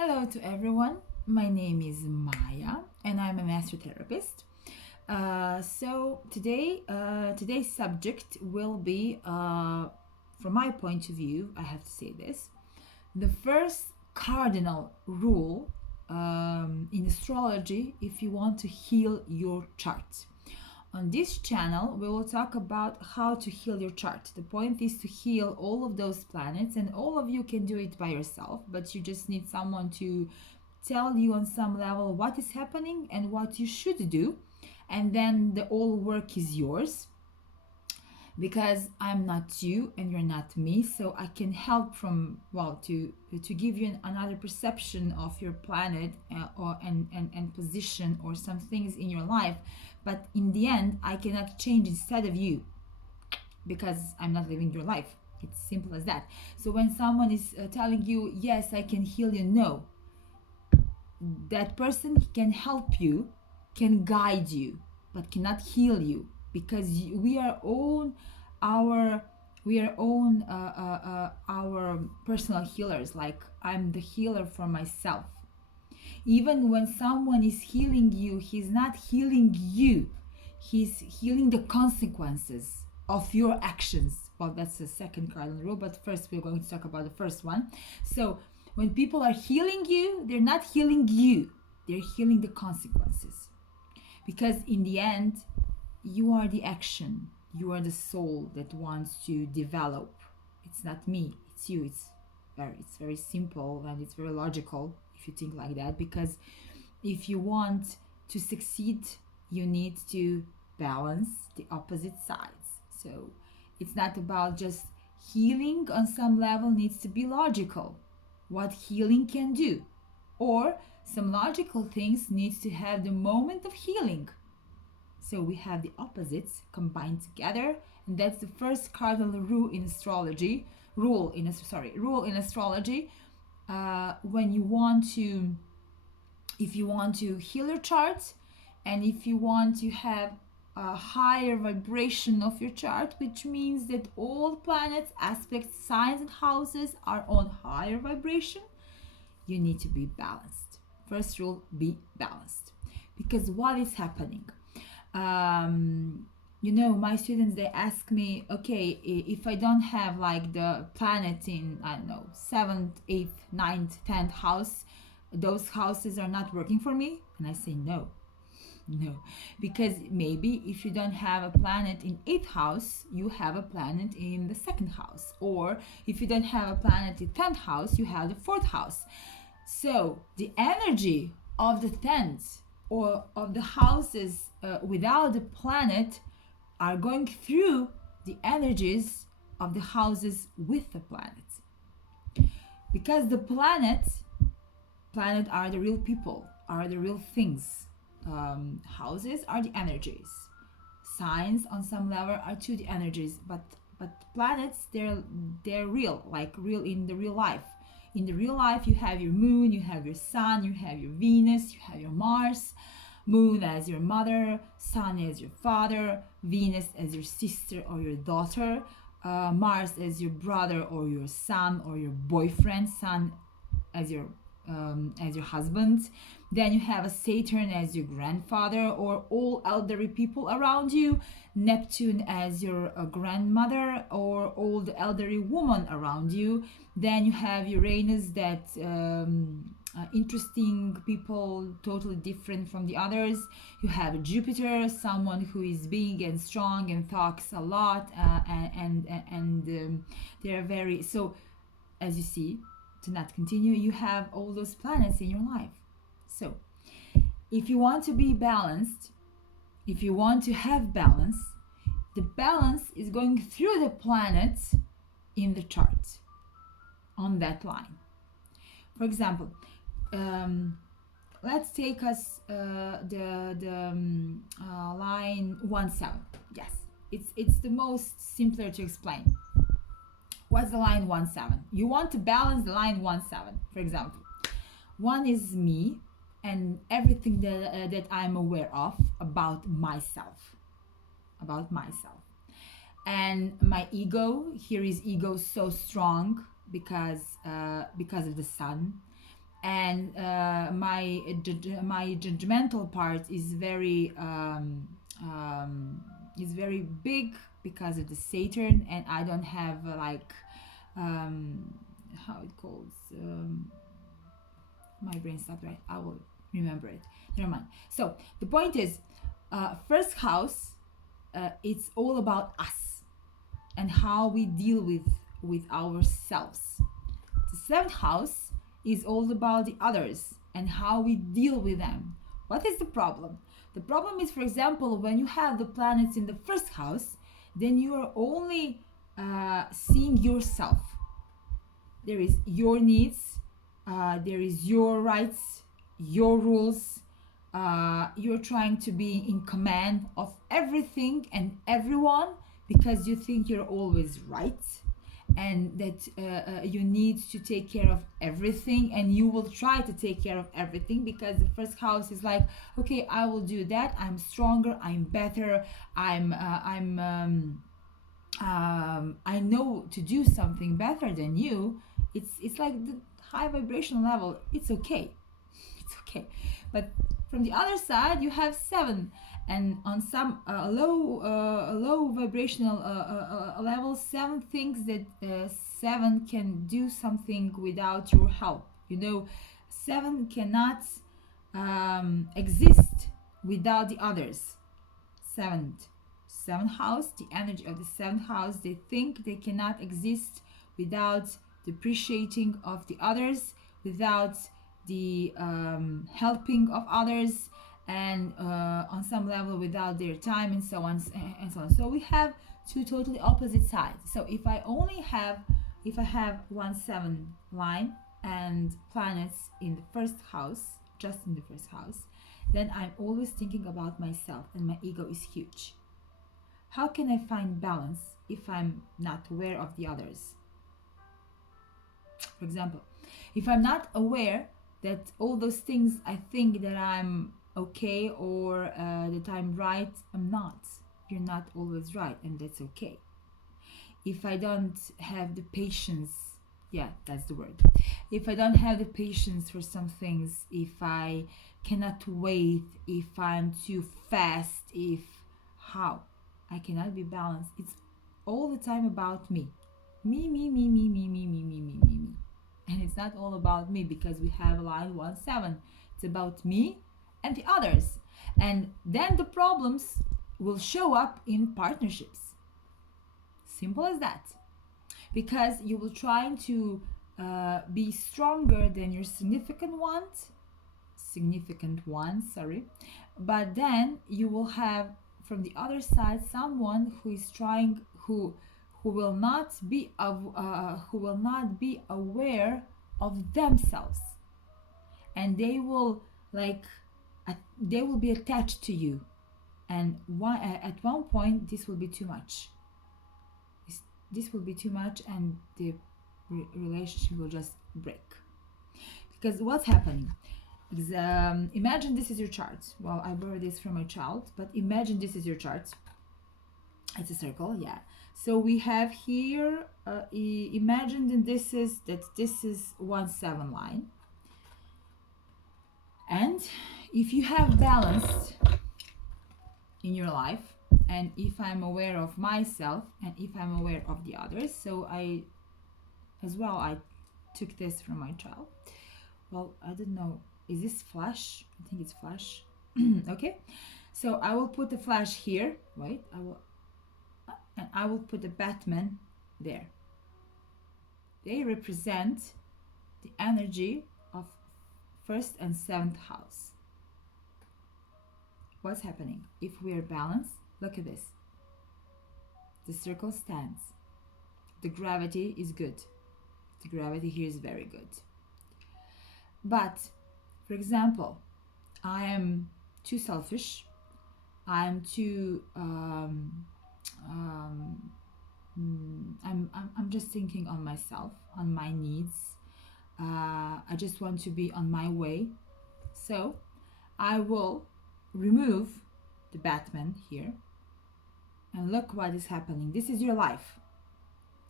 Hello to everyone. My name is Maya and I'm an astrotherapist. Today's subject will be, from my point of view, I have to say this, the first cardinal rule in astrology if you want to heal your chart. On this channel, we will talk about how to heal your chart. The point is to heal all of those planets, and all of you can do it by yourself, but you just need someone to tell you on some level what is happening and what you should do, and then the whole work is yours because I'm not you and you're not me, so I can help from to give you another perception of your planet and position or some things in your life. But in the end, I cannot change instead of you because I'm not living your life. It's simple as that. So when someone is telling you, yes, I can heal you, no, that person can help you, can guide you, but cannot heal you because we are own our our personal healers. Like I'm the healer for myself. Even when someone is healing you, he's not healing you, he's healing the consequences of your actions. Well, that's the second cardinal rule, but first we're going to talk about the first one. So when people are healing you, they're not healing you, they're healing the consequences. Because in the end, you are the action, you are the soul that wants to develop. It's not me, it's you. It's very simple and it's very logical if you think like that, because if you want to succeed, you need to balance the opposite sides. So it's not about just healing. On some level needs to be logical, what healing can do, or some logical things needs to have the moment of healing. So we have the opposites combined together, and that's the first cardinal rule in astrology. Rule in astrology. When you want to, if you want to heal your chart, and if you want to have a higher vibration of your chart, which means that all planets, aspects, signs, and houses are on higher vibration, you need to be balanced. First rule: be balanced. Because what is happening? My students, they ask me, okay, if I don't have like the planet in, I don't know, 7th, 8th, 9th, 10th house, those houses are not working for me. And I say no, because maybe if you don't have a planet in 8th house, you have a planet in the 2nd house, or if you don't have a planet in 10th house, you have the 4th house. So the energy of the 10th or of the houses without the planet are going through the energies of the houses with the planet, because the planet are the real people, are the real things. Houses are the energies, signs on some level are to the energies, but planets, they're real, like real in the real life. In the real life, you have your moon, you have your sun, you have your Venus, you have your Mars. Moon as your mother, sun as your father, Venus as your sister or your daughter, Mars as your brother or your son or your boyfriend, sun as your husband. Then you have a Saturn as your grandfather or all elderly people around you, Neptune as your grandmother or all the elderly woman around you. Then you have Uranus, that interesting people, totally different from the others. You have Jupiter, someone who is big and strong and talks a lot, and they're very, so as you see, to not continue, you have all those planets in your life. So if you want to be balanced, if you want to have balance, the balance is going through the planets in the chart on that line. For example, let's take us the line 1-7. Yes, it's the most simpler to explain. What's the line 1-7? You want to balance the line 1-7. For example, 1 is me and everything that I'm aware of about myself, and my ego. Here is ego so strong because of the sun. and my judgmental part is very big because of the Saturn, and I don't have like um, how it calls my brain stopped, right? I will remember it. Never mind. So the point is, first house, it's all about us and how we deal with ourselves. The seventh house is all about the others and how we deal with them. What is the problem? The problem is, for example, when you have the planets in the first house, then you are only seeing yourself. There is your needs, there is your rights, your rules. You're trying to be in command of everything and everyone because you think you're always right, and that you need to take care of everything, and you will try to take care of everything because the first house is like, okay, I will do that, I'm stronger, I'm better, I know to do something better than you. It's like the high vibrational level. It's okay. It's okay. But from the other side, you have seven, and on some low vibrational level, seven thinks that seven can do something without your help. You know, seven cannot exist without the others. Seventh house, the energy of the seventh house, they think they cannot exist without the appreciating of the others, without the helping of others, and on some level without their time, and so on and so on. So we have two totally opposite sides. So if I have 1/7 line and planets in the first house, just in the first house, then I'm always thinking about myself, and my ego is huge. How can I find balance if I'm not aware of the others? For example, if I'm not aware that all those things I think that I'm okay or that I'm right, I'm not. You're not always right, and that's okay. If I don't have the patience, yeah, that's the word. If I don't have the patience for some things, if I cannot wait, if I'm too fast, if how? I cannot be balanced. It's all the time about me. Me, me, me, me, me, me, me, me, me, me, me. And it's not all about me because we have line 1/7. It's about me and the others. And then the problems will show up in partnerships. Simple as that. Because you will try to be stronger than your significant one, sorry. But then you will have from the other side someone who is trying, who will not be aware of themselves, and they will they will be attached to you, and at one point this will be too much. This will be too much, and the relationship will just break. Because what's happening is, imagine this is your chart. Well, I borrowed this from my child, but imagine this is your chart. It's a circle, yeah. So we have here, imagine that this is 1/7 line. And if you have balance in your life, and if I'm aware of myself, and if I'm aware of the others, so I took this from my child. Well, I don't know, is this flash? I think it's flash. Okay, so I will put the flash here. Wait, I will put the Batman there. They represent the energy of first and seventh house. What's happening? If we are balanced, look at this. The circle stands. The gravity is good. The gravity here is very good. But, for example, I am too selfish. I'm too I'm just thinking on myself, on my needs. I just want to be on my way. So I will remove the Batman here, and look what is happening. This is your life.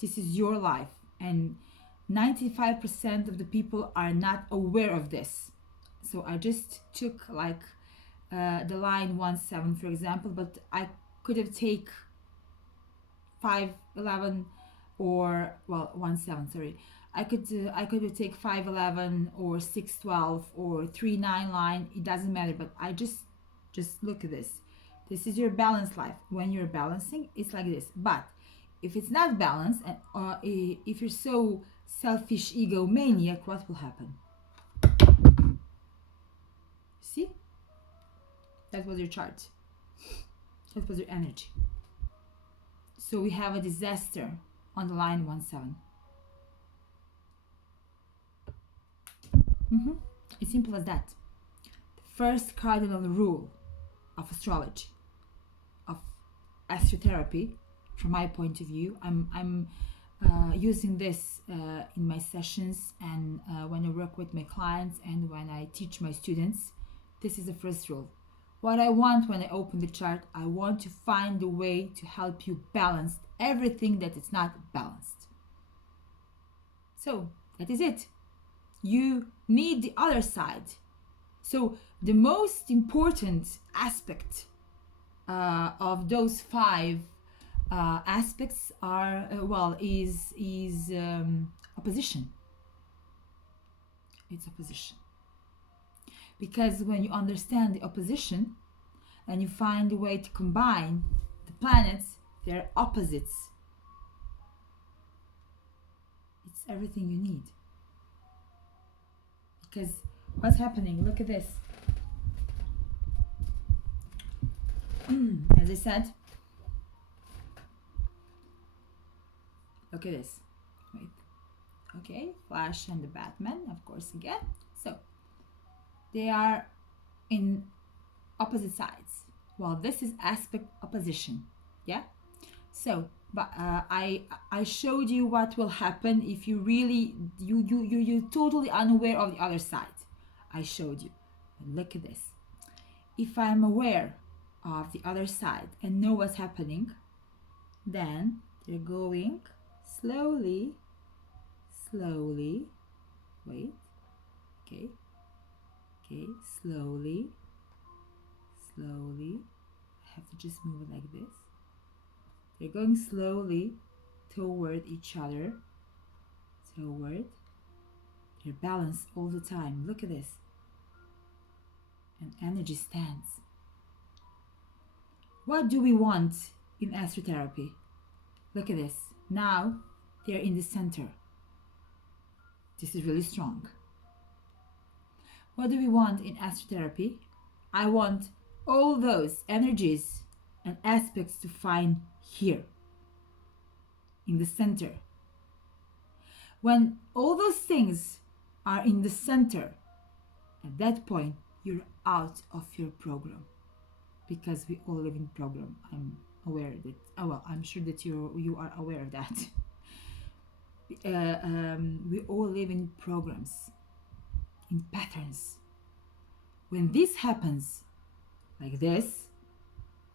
This is your life, and 95% of the people are not aware of this. So I just took like the line 1-7 for example, but I could have take 5-11 or well 1-7, sorry. I could have take 5-11 or 6-12 or 3-9 line. It doesn't matter, but I just look at this. This is your balanced life. When you're balancing, it's like this. But if it's not balanced, and if you're so selfish egomaniac, what will happen? See? That was your chart. That was your energy. So we have a disaster on the line 1-7. It's simple as that. The first cardinal rule of astrology, of astrotherapy, from my point of view, I'm using this in my sessions and when I work with my clients and when I teach my students. This is the first rule. What I want when I open the chart, I want to find a way to help you balance everything that is not balanced. So that is it. You need the other side. So the most important aspect of those 5 aspects are is opposition. It's opposition. Because when you understand the opposition and you find a way to combine the planets, they're opposites. It's everything you need. Because what's happening? Look at this. As I said, look at this. Wait. Okay, Flash and the Batman, of course, again. So they are in opposite sides. Well, this is aspect opposition. Yeah. So, but I showed you what will happen if you really you're totally unaware of the other side. I showed you. But look at this. If I'm aware of the other side and know what's happening, then they're going slowly. Wait. Okay. Slowly. I have to just move it like this. They're going slowly toward each other. They're balanced all the time. Look at this. And energy stands. What do we want in astrotherapy? Look at this. Now they're in the center. This is really strong. What do we want in astrotherapy? I want all those energies and aspects to find here, in the center. When all those things are in the center, at that point, you're out of your program. Because we all live in program. I'm aware that, I'm sure that you are aware of that. We all live in programs, in patterns. When this happens, like this,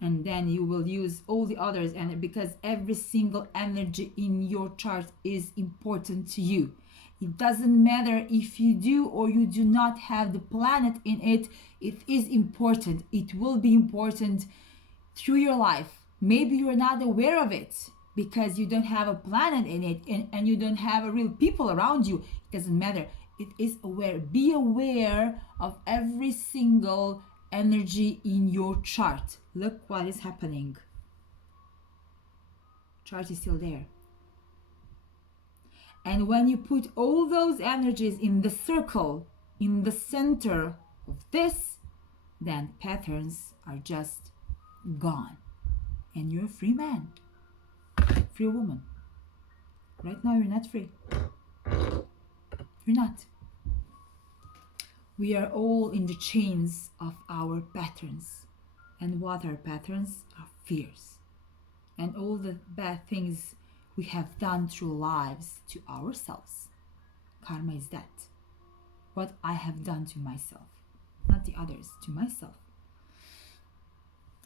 and then you will use all the others, and because every single energy in your chart is important to you. It doesn't matter if you do or you do not have the planet in it. It is important. It will be important through your life. Maybe you're not aware of it because you don't have a planet in it and you don't have a real people around you. It doesn't matter. It is aware. Be aware of every single energy in your chart. Look what is happening. Chart is still there. And when you put all those energies in the circle, in the center of this, then patterns are just gone. And you're a free man, free woman. Right now you're not free. You're not. We are all in the chains of our patterns. And what are patterns? Are fears. And all the bad things we have done through lives to ourselves. Karma is that. What I have done to myself. Not the others, to myself.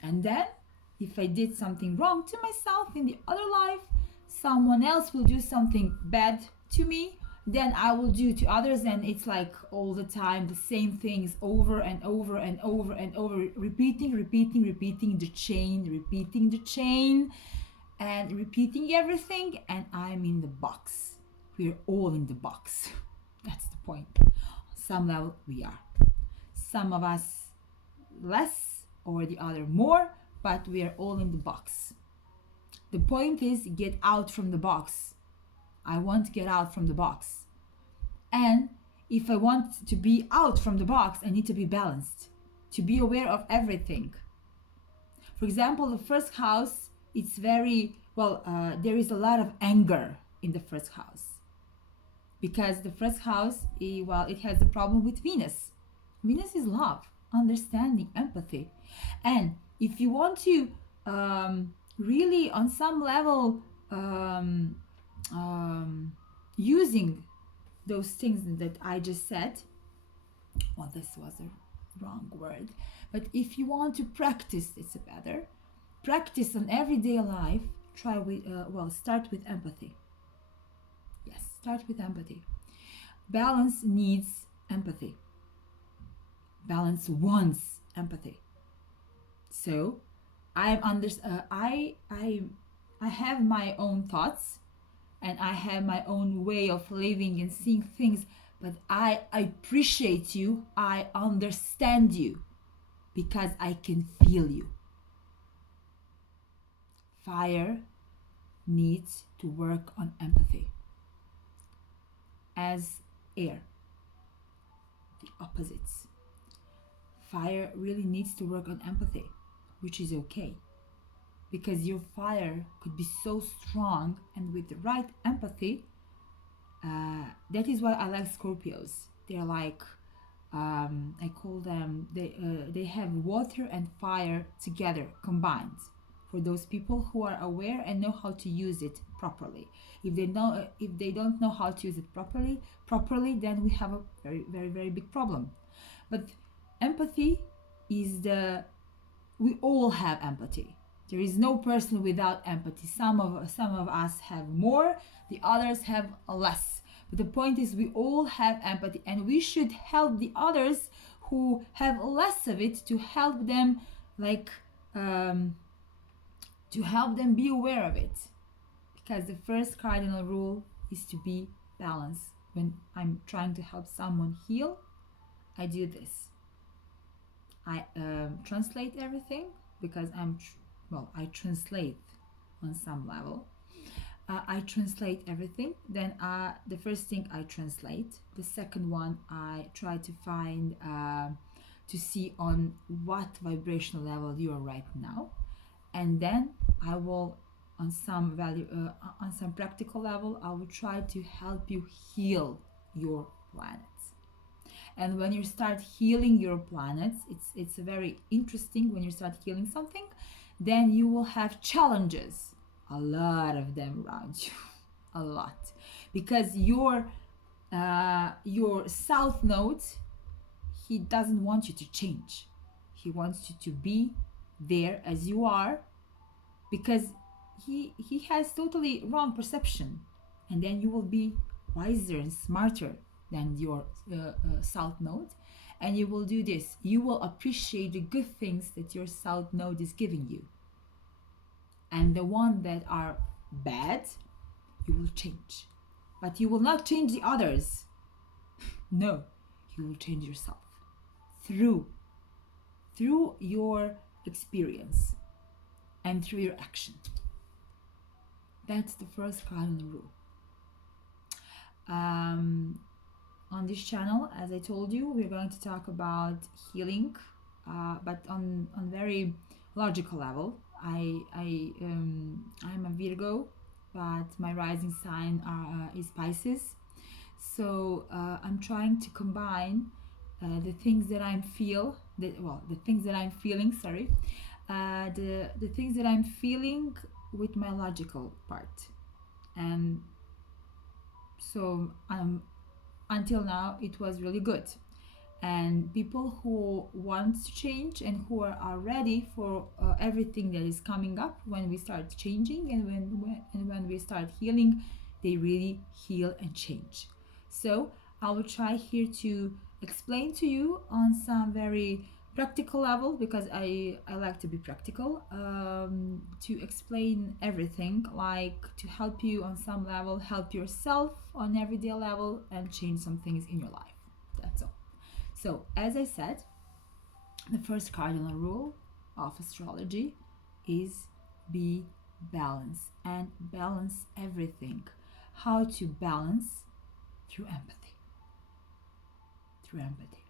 And then, if I did something wrong to myself in the other life, someone else will do something bad to me, then I will do to others, and it's like all the time the same things over and over and over and over, repeating the chain, repeating the chain, and repeating everything, and I'm in the box. We're all in the box. That's the point. On some level we are. Some of us less, or the other more, but we are all in the box. The point is, get out from the box. I want to get out from the box. And if I want to be out from the box, I need to be balanced, to be aware of everything. For example, the first house, it's very, there is a lot of anger in the first house. Because the first house, it has the problem with Venus. Venus is love, understanding, empathy. And if you want to really, on some level, using those things that I just said, well, this was a wrong word, but if you want to practice, it's a better practice on everyday life. Try with start with empathy. Yes, start with empathy. Balance needs empathy. Balance wants empathy. So I have my own thoughts, and I have my own way of living and seeing things, but I appreciate you, I understand you, because I can feel you. Fire needs to work on empathy. As air, the opposites. Fire really needs to work on empathy, which is okay. Because your fire could be so strong, and with the right empathy, that is why I like Scorpios. They're like, I call them, they have water and fire together, combined. For those people who are aware and know how to use it properly. If they don't know how to use it properly, then we have a very, very, very big problem. But empathy is we all have empathy. There is no person without empathy. Some of us have more, the others have less. But the point is, we all have empathy, and we should help the others who have less of it, to help them, to help them be aware of it. Because the first cardinal rule is to be balanced. When I'm trying to help someone heal, I do this. I translate everything, because I translate on some level. I translate everything. Then the first thing I translate. The second one, I try to find, to see on what vibrational level you are right now. And then I will, on some on some practical level, I will try to help you heal your planets. And when you start healing your planets, it's very interesting. When you start healing something, then you will have challenges, a lot of them around you, a lot, because your south node, he doesn't want you to change. He wants you to be there as you are, because he has totally wrong perception, and then you will be wiser and smarter than your south node, and you will do this. You will appreciate the good things that your south node is giving you, and the ones that are bad, you will change. But you will not change the others. No, you will change yourself through your experience and through your action. That's the first cardinal rule. On this channel, as I told you, we're going to talk about healing, but on very logical level. I'm a Virgo, but my rising sign is Pisces. So I'm trying to combine the things that the things that I'm feeling, the things that I'm feeling with my logical part. And so until now it was really good. And people who want to change and who are ready for everything that is coming up, when we start changing and when we start healing, they really heal and change. So I will try here to explain to you on some very practical level, because I like to be practical, to explain everything, like to help you on some level, help yourself on everyday level, and change some things in your life. That's all. So as I said, the first cardinal rule of astrology is be balanced, and balance everything. How to balance? Through empathy. Through empathy.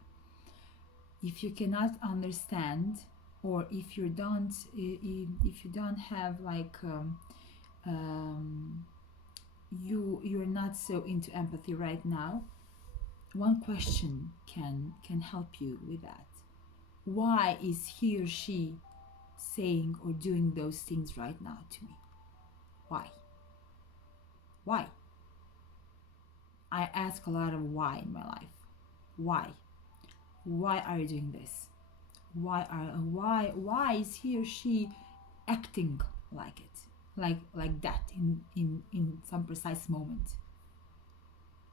If you cannot understand, or if you don't have like you're not so into empathy right now, one question can help you with that. Why is he or she saying or doing those things right now to me? Why? I ask a lot of why in my life. Why are you doing this? Why is he or she acting like it, like that in some precise moment?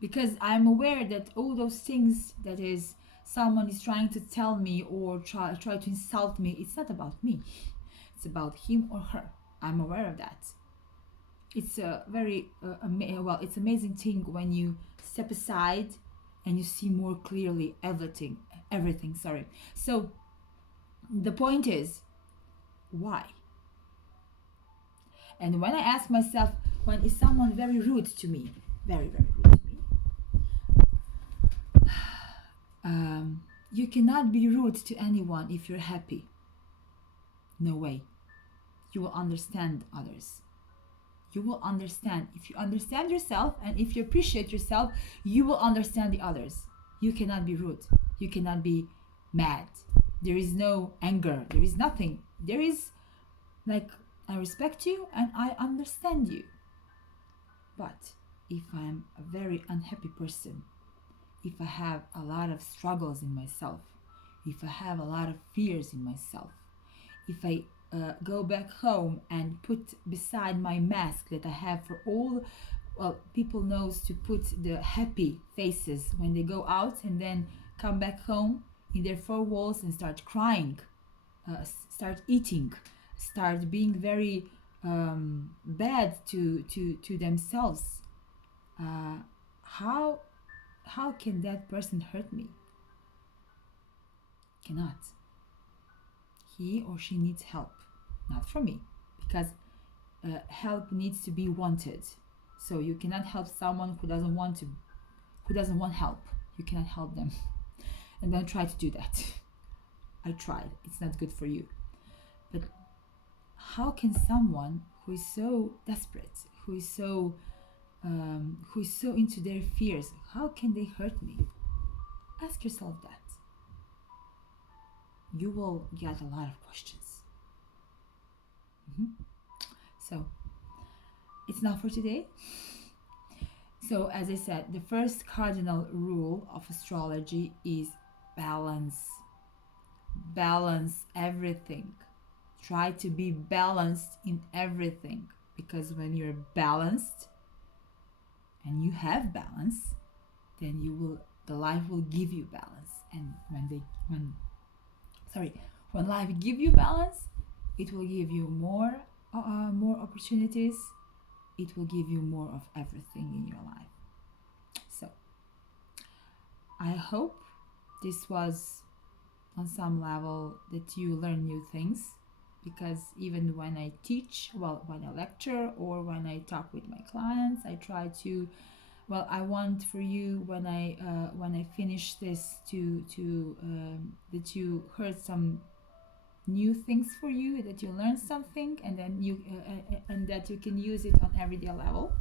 Because I'm aware that all those things that is someone is trying to tell me or try to insult me, it's not about me. It's about him or her. I'm aware of that. It's a very it's amazing thing when you step aside and you see more clearly everything. Sorry. So the point is, why? And when I ask myself, when is someone very rude to me, very rude to me, you cannot be rude to anyone if you're happy. No way. You will understand others. You will understand. If you understand yourself and if you appreciate yourself, you will understand the others. You cannot be rude. You cannot be mad. There is no anger. There is nothing. There is like, I respect you and I understand you. But if I'm a very unhappy person, if I have a lot of struggles in myself, if I have a lot of fears in myself, if I go back home and put beside my mask that I have for all, well, people knows to put the happy faces when they go out and then come back home in their four walls and start crying, start eating, start being very bad to themselves. How can that person hurt me? Cannot. He or she needs help, not from me, because help needs to be wanted. So you cannot help someone who doesn't want help. You cannot help them. And don't try to do that. I tried. It's not good for you. But how can someone who is so desperate, who is so into their fears, how can they hurt me? Ask yourself that. You will get a lot of questions. So it's not for today. So as I said, the first cardinal rule of astrology is balance. Balance everything. Try to be balanced in everything, because when you're balanced and you have balance, then the life will give you balance. And when life give you balance, it will give you more opportunities. It will give you more of everything in your life. So I hope this was on some level that you learn new things, because even when I teach, when I lecture or when I talk with my clients, I try to, I want for you when I finish this to that you heard some new things for you, that you learned something, and then and that you can use it on everyday level.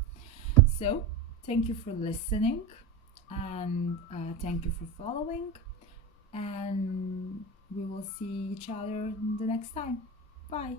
So thank you for listening, and thank you for following, and we will see each other the next time. Bye.